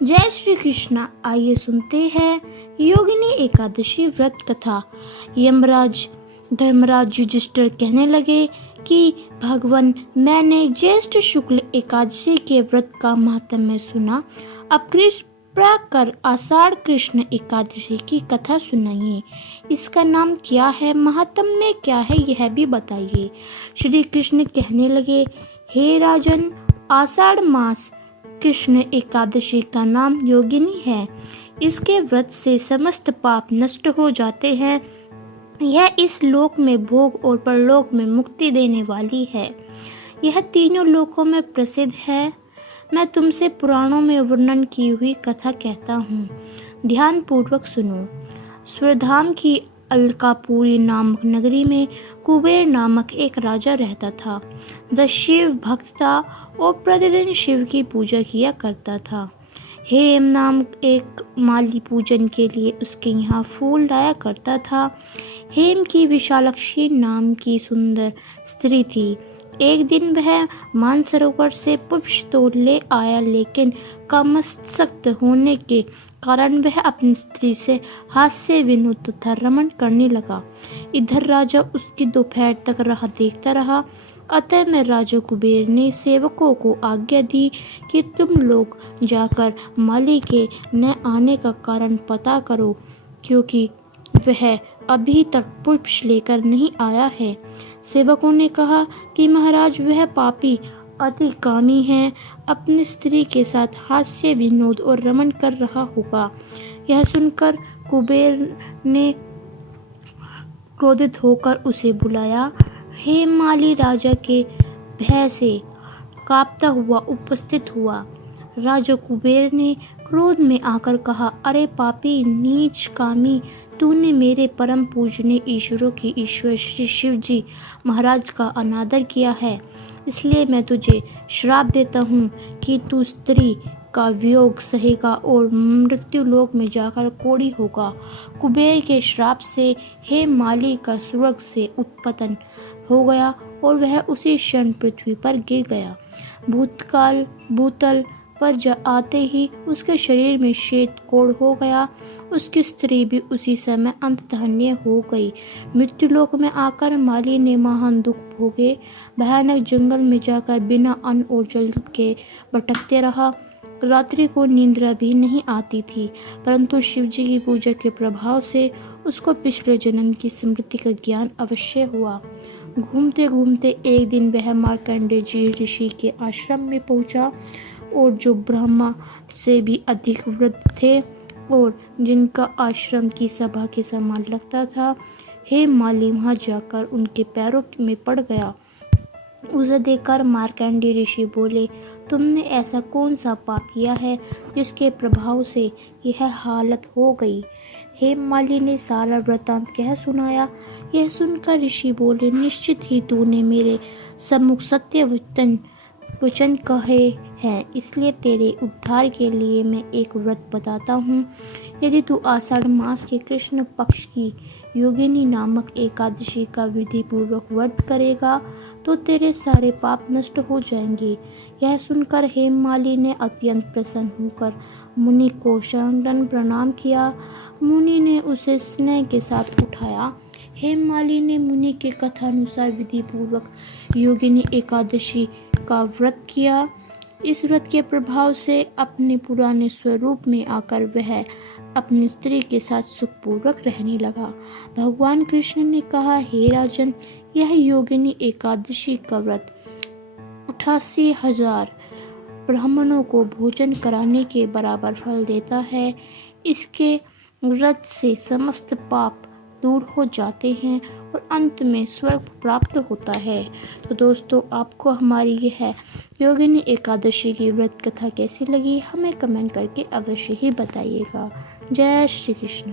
जय श्री कृष्णा। आइए सुनते हैं योगिनी एकादशी व्रत कथा। यमराज धर्मराज युधिष्ठिर कहने लगे कि भगवान, मैंने ज्येष्ठ शुक्ल एकादशी के व्रत का महात्म्य सुना। अब कृपया कर आषाढ़ कृष्ण एकादशी की कथा सुनाइए। इसका नाम क्या है, महात्म्य क्या है, यह भी बताइए। श्री कृष्ण कहने लगे, हे राजन, आषाढ़ मास कृष्ण एकादशी का नाम योगिनी है। इसके व्रत से समस्त पाप नष्ट हो जाते हैं। यह इस लोक में भोग और परलोक में मुक्ति देने वाली है। यह तीनों लोकों में प्रसिद्ध है। मैं तुमसे पुराणों में वर्णन की हुई कथा कहता हूँ, ध्यान पूर्वक सुनो। स्वरधाम की अलकापुरी नामक नगरी में कुबेर नामक एक राजा रहता था। वह शिव भक्त था और प्रतिदिन शिव की पूजा किया करता था। हेम नाम एक माली पूजन के लिए उसके यहाँ फूल लाया करता था। हेम की विशालक्षी नाम की सुंदर स्त्री थी। एक दिन वह मानसरोवर से पुष्प तोड़ ले आया, लेकिन कामासक्त होने के कारण वह अपनी स्त्री से हाथ से विनोद तथा रमण करने लगा। इधर राजा उसकी दोपहर तक राह देखता रहा। अतः में राजा कुबेर ने सेवकों को आज्ञा दी कि तुम लोग जाकर माली के न आने का कारण पता करो, क्योंकि वह अभी तक पुष्प लेकर नहीं आया है। सेवकों ने कहा कि महाराज, वह पापी अति कामी है, अपनी स्त्री के साथ हास्य विनोद और रमण कर रहा होगा। यह सुनकर कुबेर ने क्रोधित होकर उसे बुलाया। हेम माली राजा के भय से कांपता हुआ उपस्थित हुआ। राजा कुबेर ने क्रोध में आकर कहा, अरे पापी नीच कामी, तूने मेरे परम पूजनीय ईश्वरों के ईश्वर श्री शिव जी महाराज का अनादर किया है। इसलिए मैं तुझे श्राप देता हूँ कि तू स्त्री का वियोग सहेगा और मृत्यु लोक में जाकर कोढ़ी होगा। कुबेर के श्राप से हेम माली का स्वर्ग से उत्पतन हो गया और वह उसी क्षण पृथ्वी पर गिर गया। भूतल पर आते ही उसके शरीर में श्वेत कोढ़ हो गया। उसकी स्त्री भी उसी समय अंतर्धान्य हो गई। मृत्युलोक में आकर माली ने महान दुख भोगे। भयानक जंगल में जाकर बिना अन्न और जल के भटकते रहा। रात्रि को निंद्रा भी नहीं आती थी, परंतु शिवजी की पूजा के प्रभाव से उसको पिछले जन्म की स्मृति का ज्ञान अवश्य हुआ। घूमते घूमते एक दिन वह मार्कंडेय जी ऋषि के आश्रम में पहुंचा, और जो ब्रह्मा से भी अधिक वृद्ध थे और जिनका आश्रम की सभा के समान लगता था। हेम माली वहां जाकर उनके पैरों में पड़ गया। उसे देखकर मार्कंडेय ऋषि बोले, तुमने ऐसा कौन सा पाप किया है जिसके प्रभाव से यह हालत हो गई। हेम माली ने सारा वृतांत कह सुनाया। यह सुनकर ऋषि बोले, निश्चित ही तूने मेरे सम्मुख सत्य वचन कहे हैं, इसलिए तेरे उद्धार के लिए मैं एक व्रत बताता हूँ। यदि तू आषाढ़ मास के कृष्ण पक्ष की योगिनी नामक एकादशी का विधि पूर्वक व्रत करेगा तो तेरे सारे पाप नष्ट हो जाएंगे। यह सुनकर हेम माली ने अत्यंत प्रसन्न होकर मुनि को साष्टांग प्रणाम किया। मुनि ने उसे स्नेह के साथ उठाया। हेम माली ने मुनि के कथानुसार विधि पूर्वक योगिनी एकादशी का व्रत किया। इस व्रत के प्रभाव से अपने पुराने स्वरूप में आकर वह अपनी स्त्री के साथ सुखपूर्वक रहने लगा। भगवान कृष्ण ने कहा, हे राजन, यह योगिनी एकादशी का व्रत 88,000 ब्राह्मणों को भोजन कराने के बराबर फल देता है। इसके व्रत से समस्त पाप दूर हो जाते हैं और अंत में स्वर्ग प्राप्त होता है। तो दोस्तों, आपको हमारी यह योगिनी एकादशी की व्रत कथा कैसी लगी, हमें कमेंट करके अवश्य ही बताइएगा। जय श्री कृष्ण।